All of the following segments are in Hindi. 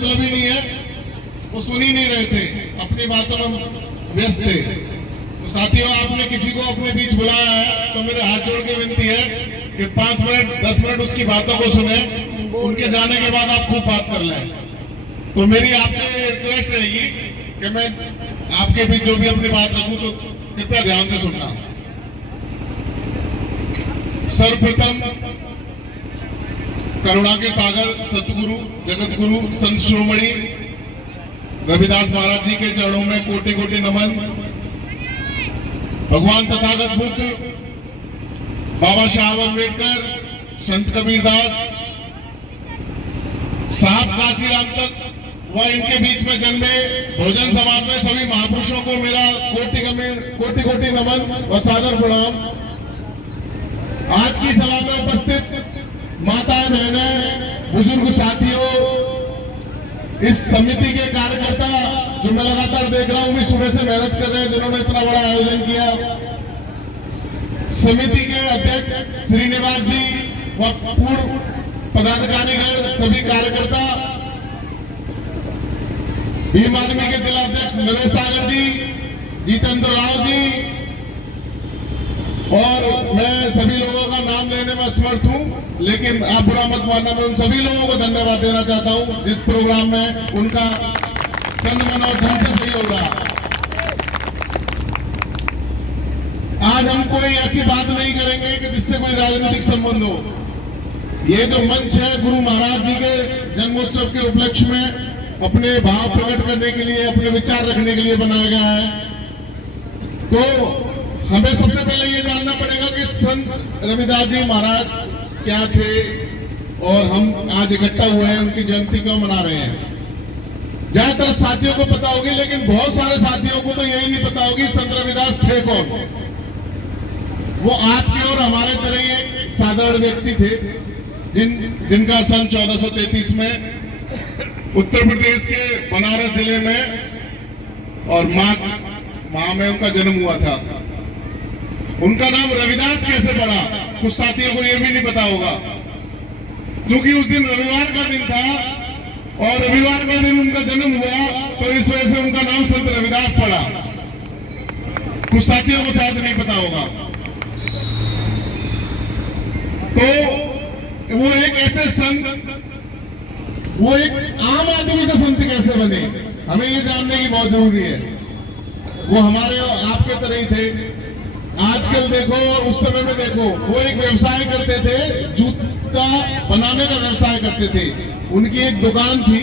मतलब ही नहीं है, वो सुन ही नहीं रहे थे, अपनी बातों में व्यस्त थे। तो साथियों, आपने किसी को अपने बीच बुलाया है तो मेरे हाथ जोड़ के विनती है कि 5 मिनट 10 मिनट उसकी बातों को सुने, उनके जाने के बाद आप खूब बात कर लें। तो मेरी आपसे रिक्वेस्ट रहेगी कि मैं आपके बीच जो भी अपनी बात रखूं तो कृपया ध्यान से सुनना। सर्वप्रथम करुणा के सागर सतगुरु जगत गुरु संत शिरोमणि रविदास महाराज जी के चरणों में कोटि कोटि नमन। भगवान तथागत बुद्ध, बाबा साहब अम्बेडकर, संत कबीरदास, साहब काशीराम तक व इनके बीच में जन्मे भोजन समाज में सभी महापुरुषों को मेरा कोटि कोटि नमन व सादर प्रणाम। आज की सभा में उपस्थित माताएं, बहनें, बुजुर्ग साथियों, इस समिति के कार्यकर्ता जो मैं लगातार देख रहा हूं भी सुबह से मेहनत कर रहे हैं, जिन्होंने इतना बड़ा आयोजन किया, समिति के अध्यक्ष श्रीनिवास जी व पूर्व पदाधिकारीगण, सभी कार्यकर्ता, भीम आर्मी के जिला अध्यक्ष नरेश सागर जी, जितेंद्र राव जी, और मैं सभी लोगों का नाम लेने में असमर्थ हूं, लेकिन आप बुरा मत मानना, मैं उन सभी लोगों को धन्यवाद देना चाहता हूं जिस प्रोग्राम में उनका तन मन और धन से सहयोग रहा। आज हम कोई ऐसी बात नहीं करेंगे कि जिससे कोई राजनीतिक संबंध हो। ये जो मंच है गुरु महाराज जी के जन्मोत्सव के उपलक्ष्य में अपने भाव प्रकट करने के लिए, अपने विचार रखने के लिए बनाया गया है। तो हमें सबसे पहले ये जानना पड़ेगा कि संत रविदास जी महाराज क्या थे और हम आज इकट्ठा हुए हैं, उनकी जयंती क्यों मना रहे हैं। ज्यादातर साथियों को पता होगी, लेकिन बहुत सारे साथियों को तो यही नहीं पता होगी संत रविदास थे कौन। वो आपके और हमारे तरह ही एक साधारण व्यक्ति थे जिनका सन 1433 में उत्तर प्रदेश के बनारस जिले में और मां में उनका जन्म हुआ था। उनका नाम रविदास कैसे पड़ा, कुछ साथियों को यह भी नहीं पता होगा, क्योंकि उस दिन रविवार का दिन था और रविवार का दिन उनका जन्म हुआ, तो इस वजह से उनका नाम संत रविदास पड़ा। कुछ साथियों को शायद नहीं पता होगा। तो वो एक ऐसे संत, वो एक आम आदमी से संत कैसे बने, हमें ये जानने की बहुत जरूरी है। वो हमारे और आपके तरह ही थे। आजकल देखो और उस समय में देखो, वो एक व्यवसाय करते थे, जूता बनाने का व्यवसाय करते थे। उनकी एक दुकान थी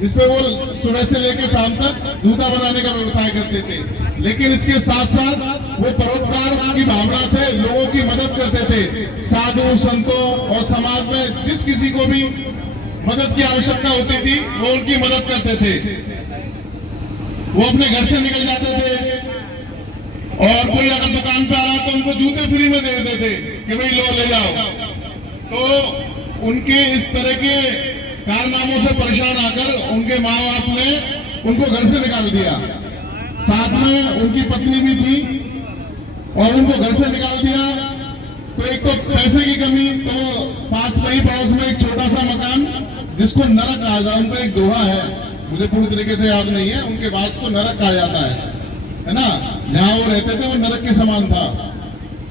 जिसपे वो सुबह से लेकर शाम तक जूता बनाने का व्यवसाय करते थे, लेकिन इसके साथ साथ वो परोपकार की भावना से लोगों की मदद करते थे। साधु संतों और समाज में जिस किसी को भी मदद की आवश्यकता होती थी वो उनकी मदद करते थे। वो अपने घर से निकल जाते थे और कोई अगर दुकान पे आ रहा तो उनको जूते फ्री में दे देते थे कि भाई लो ले जाओ। तो उनके इस तरह के कारनामों से परेशान आकर उनके माँ बाप ने उनको घर से निकाल दिया। साथ में उनकी पत्नी भी थी और उनको घर से निकाल दिया। तो एक तो पैसे की कमी, तो पास में ही पड़ोस में एक छोटा सा मकान जिसको नरक कहा जाता है, उनका एक दोहा है, मुझे पूरी तरीके से याद नहीं है, उनके पास को नरक कहा जाता है ना। जहां वो रहते थे वो नरक के समान था,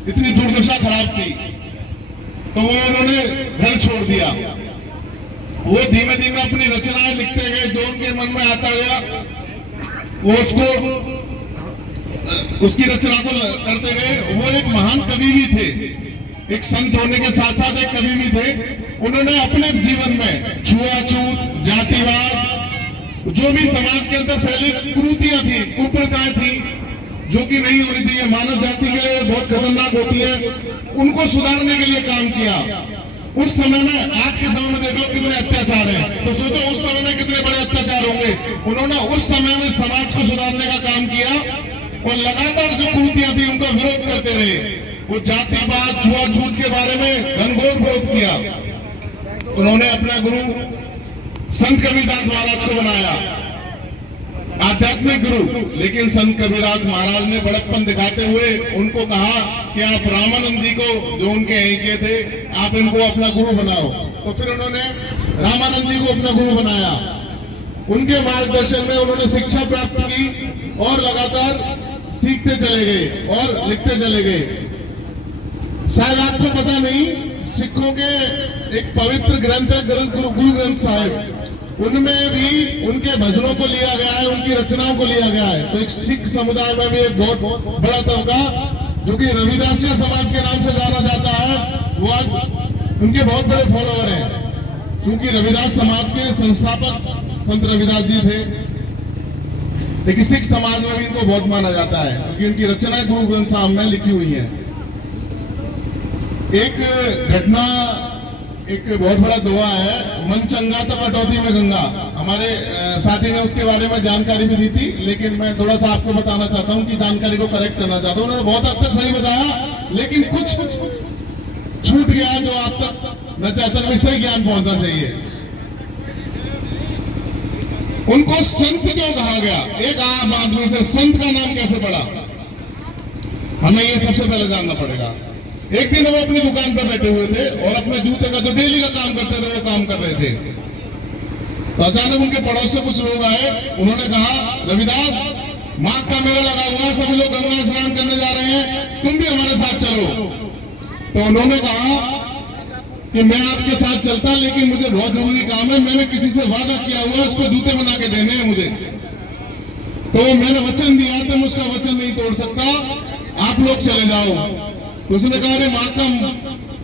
इतनी दुर्दशा खराब थी। तो वो उन्होंने घर छोड़ दिया। वो धीमे धीमे अपनी रचनाएं लिखते गए, जो उनके मन में आता गया वो उसकी रचना को करते गए। वो एक महान कवि भी थे, एक संत होने के साथ साथ एक कवि भी थे। उन्होंने अपने जीवन में छुआछूत, जातिवाद, जो भी समाज के अंदर फैली कुरीतियां थी, कुप्रथाएं थी, जो कि नहीं होनी चाहिए, मानव जाति के लिए बहुत खतरनाक होती है, उनको सुधारने के लिए काम किया। उस समय में, आज के समय में देख लो कितने अत्याचार हैं, तो सोचो उस समय में कितने बड़े अत्याचार होंगे। उन्होंने उस समय में समाज को सुधारने का काम किया और लगातार जो कुरीतियां थी उनका विरोध करते रहे। वो जातिवाद, छुआछूत के बारे में घनघोर विरोध किया। उन्होंने अपना गुरु संत कबीरदास महाराज को बनाया आध्यात्मिक गुरु, लेकिन संत कबीरदास महाराज ने बड़कपन दिखाते हुए उनको कहा कि आप रामानंद जी को, जो उनके यहीं के थे, आप इनको अपना गुरु बनाओ। तो फिर उन्होंने रामानंद जी को अपना गुरु बनाया। उनके मार्गदर्शन में उन्होंने शिक्षा प्राप्त की और लगातार सीखते चले गए और लिखते चले गए। शायद आपको पता नहीं, सिखों के एक पवित्र ग्रंथ है गुरु ग्रंथ साहिब, उनमें भी उनके भजनों को लिया गया है, उनकी रचनाओं को लिया गया है। तो एक सिख समुदाय में भी एक बहुत बड़ा तबका जो कि रविदासिया समाज के नाम से जाना जाता है, वो आज उनके बहुत बड़े फॉलोअर हैं। क्योंकि रविदास समाज के संस्थापक संत रविदास जी थे, लेकिन सिख समाज में भी इनको बहुत माना जाता है क्योंकि उनकी रचनाएं गुरु ग्रंथ साहिब में लिखी हुई हैं। एक घटना, एक बहुत बड़ा दोहा है, मन चंगा तो कटौती में गंगा। हमारे साथी ने उसके बारे में जानकारी भी दी थी, लेकिन मैं थोड़ा सा आपको बताना चाहता हूं कि जानकारी को करेक्ट करना चाहता हूं। उन्होंने बहुत हद तक सही बताया, लेकिन कुछ छूट गया जो आप तक न चाहता भी सही ज्ञान पहुंचना चाहिए। उनको संत क्यों कहा गया? एक आम आदमी से संत का नाम कैसे पड़ा, हमें ये सबसे पहले जानना पड़ेगा। एक दिन वो अपनी दुकान पर बैठे हुए थे और अपने जूते का जो डेली का काम करते थे वो काम कर रहे थे। तो अचानक उनके पड़ोस से कुछ लोग आए, उन्होंने कहा, रविदास, माघ का मेला लगा हुआ, सभी लोग गंगा स्नान करने जा रहे हैं, तुम भी हमारे साथ चलो। तो उन्होंने कहा कि मैं आपके साथ चलता, लेकिन मुझे बहुत जरूरी काम है, मैंने किसी से वादा किया हुआ है, उसको जूते बना के देने हैं मुझे। तो मैंने वचन दिया था, मैं उसका वचन नहीं तोड़ सकता, आप लोग चले जाओ। तो उसने कहा, अरे माघ का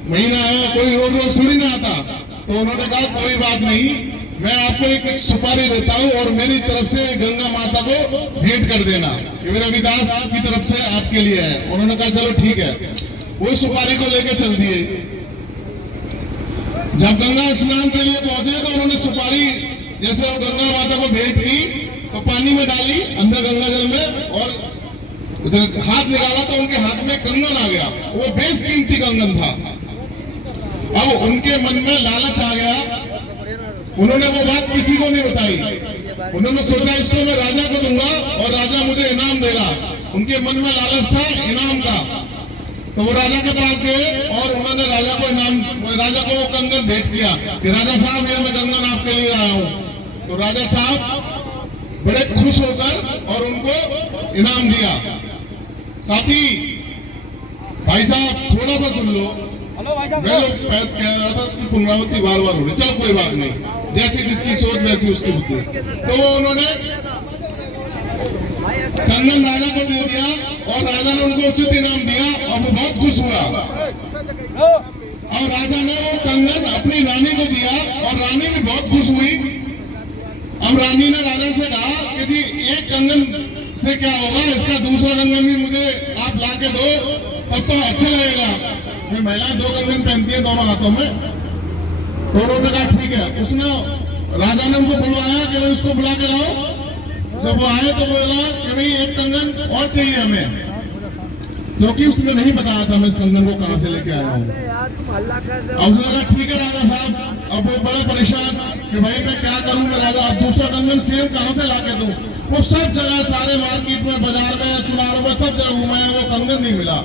महीना है, कोई रोज रोज थोड़ी ना आता। तो उन्होंने कहा, कोई बात नहीं, मैं आपको एक सुपारी देता हूँ और मेरी तरफ से गंगा माता को भेंट कर देना, ये रविदास की तरफ से आपके लिए है। उन्होंने कहा, चलो ठीक है। वो सुपारी को लेकर चल दिए। जब गंगा स्नान के लिए पहुंचे तो उन्होंने सुपारी जैसे वो गंगा माता को भेंट की तो पानी में डाली, अंदर गंगा जल में, और हाथ निकाला तो उनके हाथ में कंगन आ गया। वो बेशकीमती कंगन था। अब उनके मन में लालच आ गया, उन्होंने वो बात किसी को नहीं बताई। उन्होंने सोचा इसको मैं राजा को दूंगा और राजा मुझे इनाम देगा। उनके मन में लालच था इनाम का। तो वो राजा के पास गए और उन्होंने राजा को वो कंगन भेंट किया कि राजा साहब, ये मैं कंगन आपके लिए आया हूं। तो राजा साहब बड़े खुश होकर और उनको इनाम दिया। साथी भाई साहब, थोड़ा सा सुन लो, मैं जो कह रहा था उसकी पुनरावृत्ति बार बार हो रही, चलो कोई बात नहीं, जैसी जिसकी सोच वैसी उसकी बुद्धि। तो वो उन्होंने कंगन राजा को दे दिया और राजा ने उनको उचित इनाम दिया और वो बहुत खुश हुआ। और राजा ने वो कंगन अपनी रानी को दिया और रानी भी बहुत खुश हुई। अब रानी ने राजा से कहा कि जी, एक कंगन से क्या होगा, इसका दूसरा कंगन भी मुझे आप ला के दो, तब तो अच्छा लगेगा। महिलाएं 2 कंगन पहनती हैं दोनों हाथों में। तो उन्होंने कहा ठीक है। उसने, राजा ने उनको बुलवाया कि भाई उसको बुला के लाओ। जब वो आए तो बोला कि भाई एक कंगन और चाहिए हमें, क्योंकि उसने नहीं बताया था मैं इस कंगन को कहां से लेके आया हूँ। अब उसने कहा ठीक है राजा साहब। अब वो बड़े परेशान कि भाई मैं क्या करूं, मैं राजा, अब दूसरा कंगन सेम कहां से ला के दूं। वो सब जगह, सारे मार्केट में, बाजार में, सुनार में, सब जगह घुमाया, वो कंगन नहीं मिला।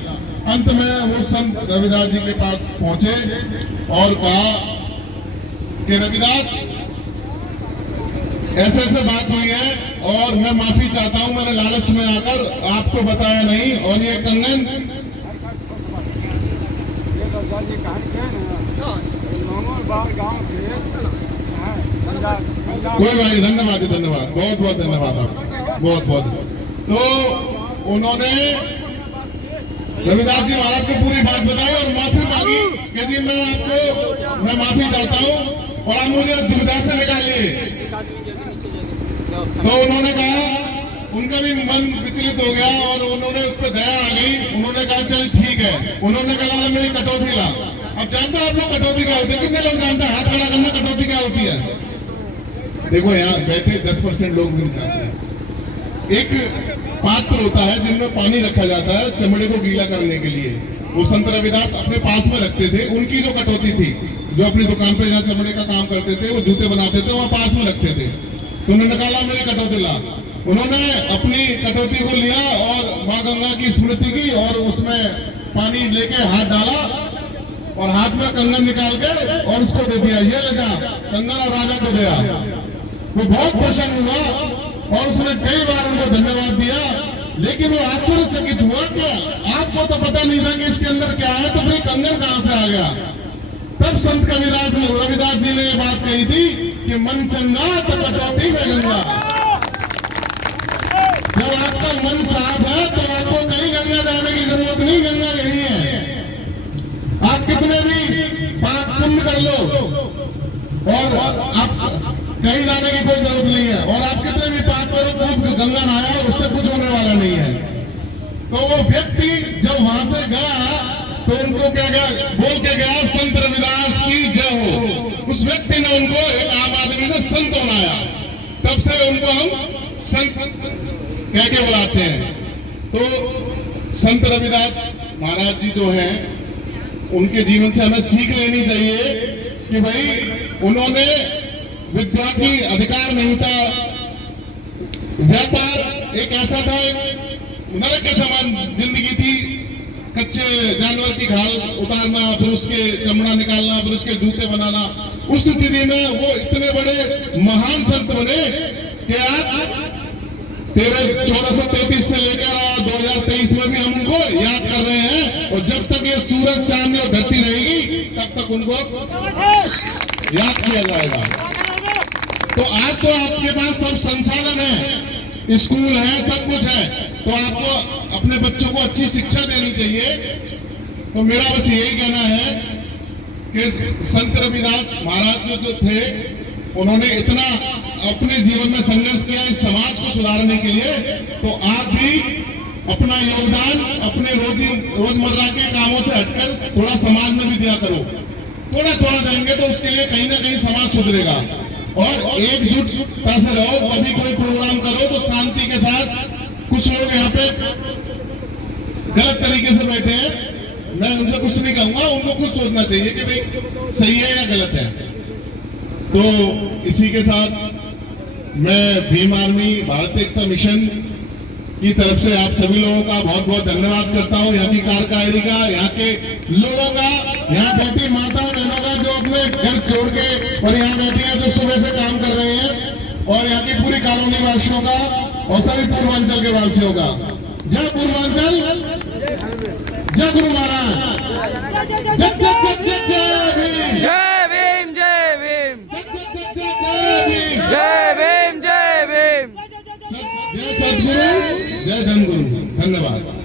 अंत में वो संत रविदास जी के पास पहुंचे और कहा कि रविदास, ऐसे ऐसे बात हुई है और मैं माफी चाहता हूं, मैंने लालच में आकर आपको बताया नहीं। और ये कंगन कोई भाई, धन्यवाद, धन्यवाद, बहुत बहुत धन्यवाद आप, बहुत बहुत। तो उन्होंने रविदास जी महाराज को पूरी बात बताई और माफी मांगी कि जी मैं माफी चाहता हूं और आप मुझे दुविधा से निकालिए। तो उन्होंने कहा, उनका भी मन विचलित हो गया और उन्होंने उस पर दया आ गई। उन्होंने कहा चल ठीक है। उन्होंने कहा मेरी कटौती ला। अब जानते हैं आप लोग कटौती क्या होती है? कितने लोग जानते हैं? हाथ खड़ा करना कटौती क्या होती है? देखो यहाँ बैठे 10% लोग भी जानते हैं। एक पात्र होता है जिनमें पानी रखा जाता है चमड़े को गीला करने के लिए। वो संत रविदास अपने पास में रखते थे। उनकी जो कटौती थी, जो अपनी दुकान पे जहाँ चमड़े का काम करते थे, वो जूते बनाते थे, वहाँ पास में रखते थे। तो उन्होंने कहा मेरी कटौती ला। उन्होंने अपनी कटौती को लिया और माँ गंगा की स्मृति की और उसमें पानी लेके हाथ डाला और हाथ में कंगन निकाल के और उसको दे दिया, ये ले जा। कंगन और राजा को दिया। वो बहुत प्रसन्न हुआ और उसने कई बार उनको धन्यवाद दिया, लेकिन वो आश्चर्यचकित हुआ कि आपको तो पता नहीं था कि इसके अंदर क्या है, तो फिर कंगन कहां से आ गया। तब संत रविदास जी ने ये बात कही थी कि मन चंगा तो कटौती में गंगा। जब आपका मन साफ है तो आपको कहीं गंगा जाने की जरूरत नहीं, गंगा यही है। आप कितने भी पाप पुण्य कर लो और आप कहीं जाने की कोई जरूरत नहीं है, और आप कितने भी पाप करो खूब गंगा नहाया, उससे कुछ होने वाला नहीं है। तो वो व्यक्ति जब वहां से गया तो उनको क्या गया बोल के गया, संत रविदास की जय हो। उस व्यक्ति ने उनको एक आम आदमी से संत बनाया। तब से उनको हम संत कह के बुलाते हैं। तो संत रविदास महाराज जी जो हैं, उनके जीवन से हमें सीख लेनी चाहिए कि भाई उन्होंने विद्या की अधिकार नहीं था, व्यापार एक ऐसा था, नरक के समान जिंदगी थी। कच्चे जानवर की खाल उतारना, फिर उसके चमड़ा निकालना, फिर उसके जूते बनाना। उस स्थिति में वो इतने बड़े महान संत बने कि आज 1433 से लेकर 2023 में भी हम उनको याद कर रहे हैं, और जब तक ये सूरज चांद और धरती रहेगी तब तक उनको याद किया जाएगा। तो आज तो आपके पास सब संसाधन है, स्कूल है, सब कुछ है, तो आपको अपने बच्चों को अच्छी शिक्षा देनी चाहिए। तो मेरा बस यही कहना है कि संत रविदास महाराज जो थे, उन्होंने इतना अपने जीवन में संघर्ष किया इस समाज को सुधारने के लिए। तो आप भी अपना योगदान अपने रोजमर्रा के कामों से हटकर थोड़ा समाज में भी दिया करो। थोड़ा थोड़ा देंगे तो उसके लिए कहीं ना कहीं समाज सुधरेगा। और एकजुटता से रहो, कभी कोई प्रोग्राम करो तो शांति के साथ। कुछ लोग यहाँ पे गलत तरीके से बैठे हैं, मैं उनसे कुछ नहीं कहूंगा, उनको कुछ सोचना चाहिए कि भाई सही है या गलत है। तो इसी के साथ मैं भीम आर्मी भारत एकता मिशन की तरफ से आप सभी लोगों का बहुत बहुत धन्यवाद करता हूँ। यहाँ की कार्यकारिणी का, यहाँ के लोगों का, यहाँ बैठी माता बहनों का जो अपने घर छोड़ के और यहाँ बैठी है, जो सुबह से काम कर रहे हैं, और यहाँ की पूरी कॉलोनी वासियों का और सभी पूर्वांचल के वासियों का। जय पूर्वांचल, जय गुरु महाराज, जय जय जय जय जय भीम, जय भीम, जय भीम, जय भीम, जय भीम, जय भीम। जय सद्गुरु, जय धनगुरु। धन्यवाद।